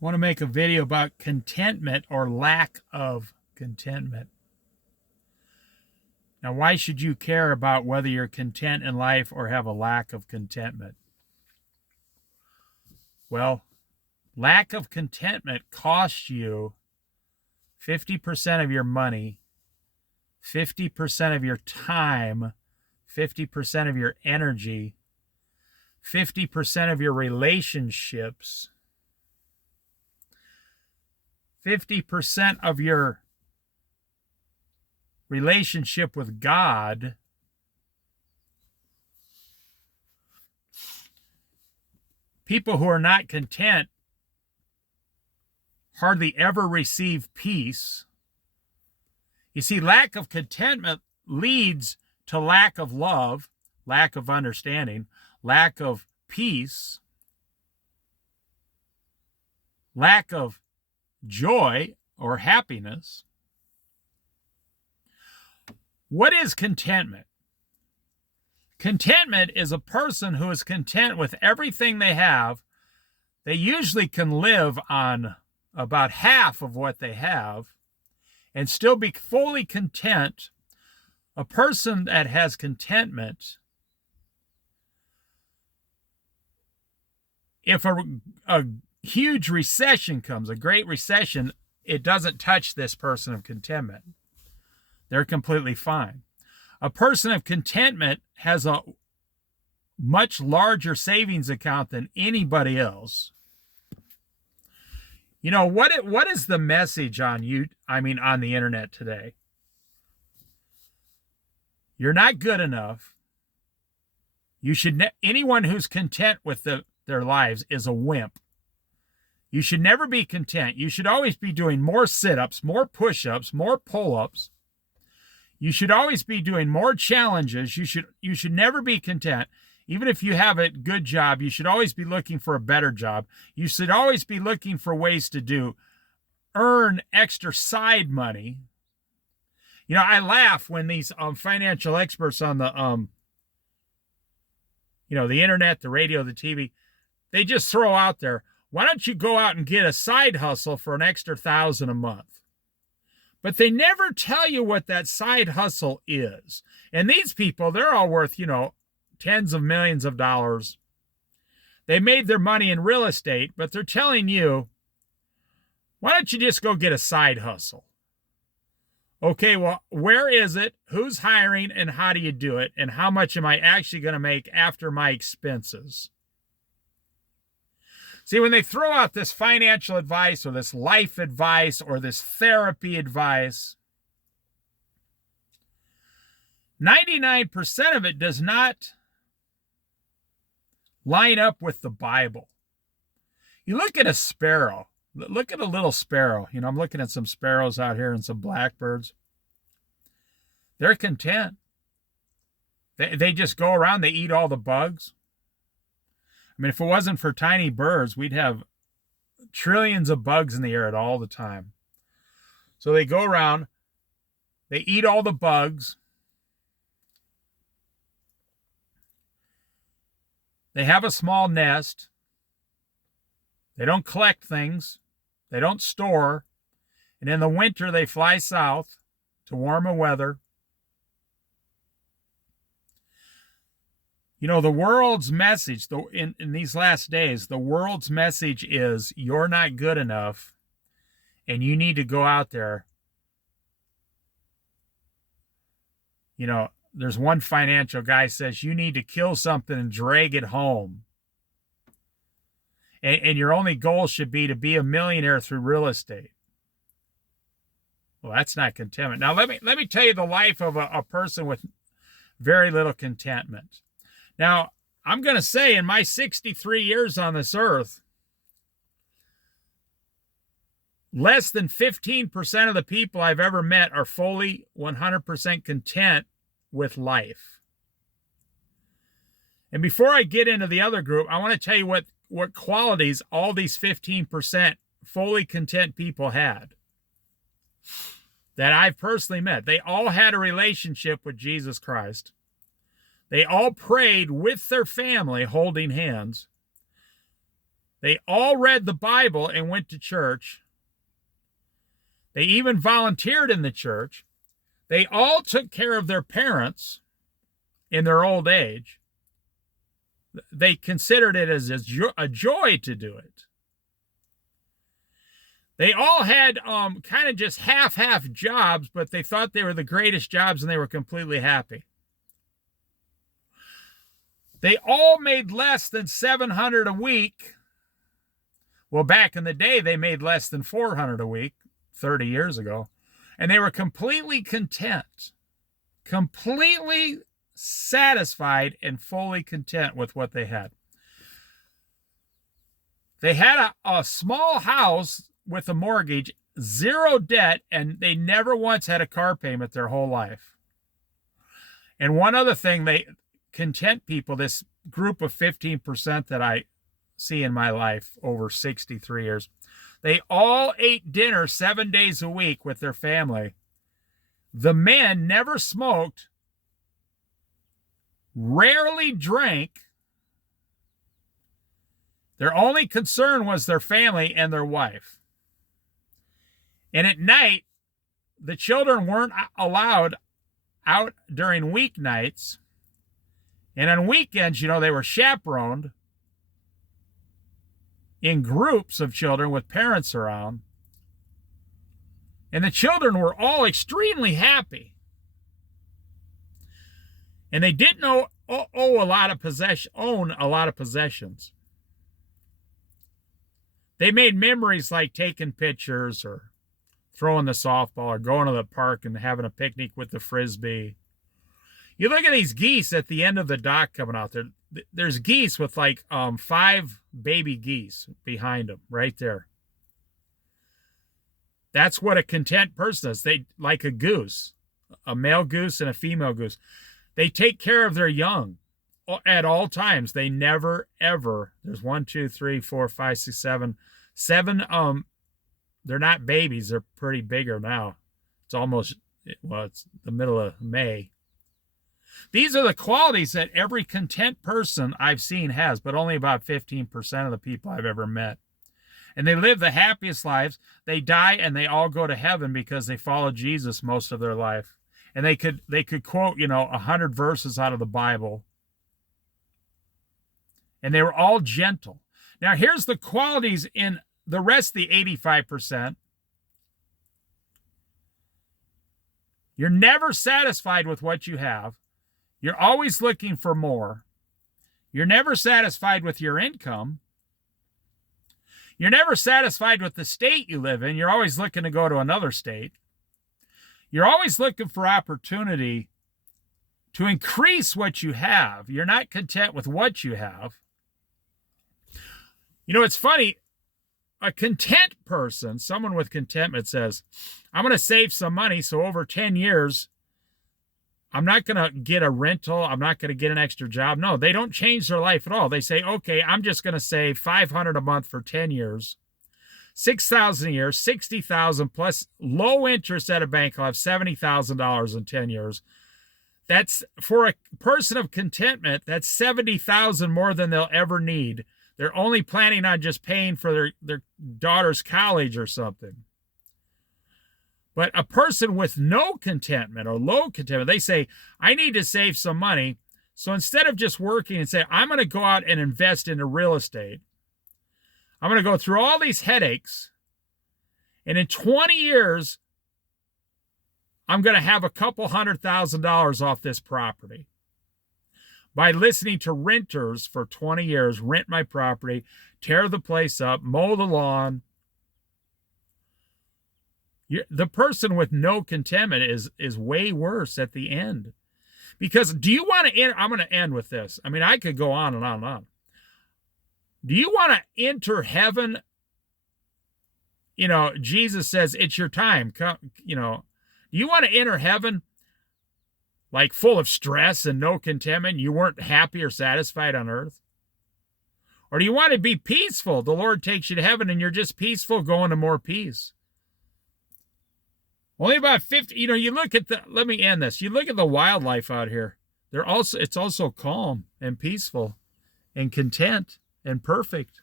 I want to make a video about contentment or lack of contentment. Now, why should you care about whether you're content in life or have a lack of contentment? Well, lack of contentment costs you 50% of your money, 50% of your time, 50% of your energy, 50% of your relationships, 50% of your relationship with God. People who are not content hardly ever receive peace. You see, lack of contentment leads to lack of love, lack of understanding, lack of peace, lack of joy or happiness. What is contentment? Contentment is a person who is content with everything they have. They usually can live on about half of what they have and still be fully content. A person that has contentment, if a huge recession comes, a great recession, it doesn't touch this person of contentment. They're completely fine. A person of contentment has a much larger savings account than anybody else. You know, what is the message on on the internet today? You're not good enough. Anyone who's content with their lives is a wimp. You should never be content. You should always be doing more sit-ups, more push-ups, more pull-ups. You should always be doing more challenges. You should never be content. Even if you have a good job, you should always be looking for a better job. You should always be looking for ways to earn extra side money. You know, I laugh when these financial experts on the the internet, the radio, the TV, they just throw out there, why don't you go out and get a side hustle for an extra $1,000 a month? But they never tell you what that side hustle is. And these people, they're all worth, tens of millions of dollars. They made their money in real estate, but they're telling you, why don't you just go get a side hustle? Okay, well, where is it? Who's hiring? And how do you do it? And how much am I actually going to make after my expenses? See, when they throw out this financial advice or this life advice or this therapy advice, 99% of it does not line up with the Bible. You look at a sparrow. Look at a little sparrow. I'm looking at some sparrows out here and some blackbirds. They're content. They just go around. They eat all the bugs. I mean, if it wasn't for tiny birds, we'd have trillions of bugs in the air at all the time. So they go around, they eat all the bugs. They have a small nest. They don't collect things. They don't store. And in the winter, they fly south to warmer weather. The world's message in these last days, the world's message is you're not good enough and you need to go out there. There's one financial guy says you need to kill something and drag it home. And your only goal should be to be a millionaire through real estate. Well, that's not contentment. Now, let me tell you the life of a person with very little contentment. Now, I'm going to say in my 63 years on this earth, less than 15% of the people I've ever met are fully 100% content with life. And before I get into the other group, I want to tell you what qualities all these 15% fully content people had that I've personally met. They all had a relationship with Jesus Christ. They all prayed with their family holding hands. They all read the Bible and went to church. They even volunteered in the church. They all took care of their parents in their old age. They considered it as a joy to do it. They all had kind of just half jobs, but they thought they were the greatest jobs and they were completely happy. They all made less than $700 a week. Well, back in the day, they made less than $400 a week, 30 years ago. And they were completely content, completely satisfied and fully content with what they had. They had a small house with a mortgage, zero debt, and they never once had a car payment their whole life. And one other thing, content people, this group of 15% that I see in my life over 63 years, they all ate dinner 7 days a week with their family. The men never smoked, rarely drank. Their only concern was their family and their wife. And at night, the children weren't allowed out during weeknights. And on weekends, they were chaperoned in groups of children with parents around. And the children were all extremely happy. And they didn't own a lot of possessions. They made memories like taking pictures or throwing the softball or going to the park and having a picnic with the frisbee. You look at these geese at the end of the dock coming out there. There's geese with like 5 baby geese behind them right there. That's what a content person is. They like a goose, a male goose and a female goose. They take care of their young at all times. They never, ever, there's 1, 2, 3, 4, 5, 6, 7. 7, they're not babies. They're pretty bigger now. It's almost, it's the middle of May. These are the qualities that every content person I've seen has, but only about 15% of the people I've ever met. And they live the happiest lives. They die and they all go to heaven because they followed Jesus most of their life. And they could quote, 100 verses out of the Bible. And they were all gentle. Now, here's the qualities in the rest of the 85%. You're never satisfied with what you have. You're always looking for more. You're never satisfied with your income. You're never satisfied with the state you live in. You're always looking to go to another state. You're always looking for opportunity to increase what you have. You're not content with what you have. It's funny. A content person, someone with contentment, says, I'm going to save some money, so over 10 years, I'm not going to get a rental. I'm not going to get an extra job. No, they don't change their life at all. They say, okay, I'm just going to save $500 a month for 10 years, $6,000 a year, $60,000 plus low interest at a bank. I'll have $70,000 in 10 years. That's, for a person of contentment, that's $70,000 more than they'll ever need. They're only planning on just paying for their daughter's college or something. But a person with no contentment or low contentment, they say, I need to save some money. So instead of just working and say, I'm going to go out and invest into real estate, I'm going to go through all these headaches, and in 20 years, I'm going to have a couple $100,000 off this property. By listening to renters for 20 years, rent my property, tear the place up, mow the lawn. The person with no contentment is way worse at the end. Because do you want to enter? I'm going to end with this. I mean, I could go on and on and on. Do you want to enter heaven? Jesus says, it's your time. Come, do you want to enter heaven like full of stress and no contentment? You weren't happy or satisfied on earth? Or do you want to be peaceful? The Lord takes you to heaven and you're just peaceful, going to more peace. Only about 50, you look at let me end this. You look at the wildlife out here. It's also calm and peaceful and content and perfect.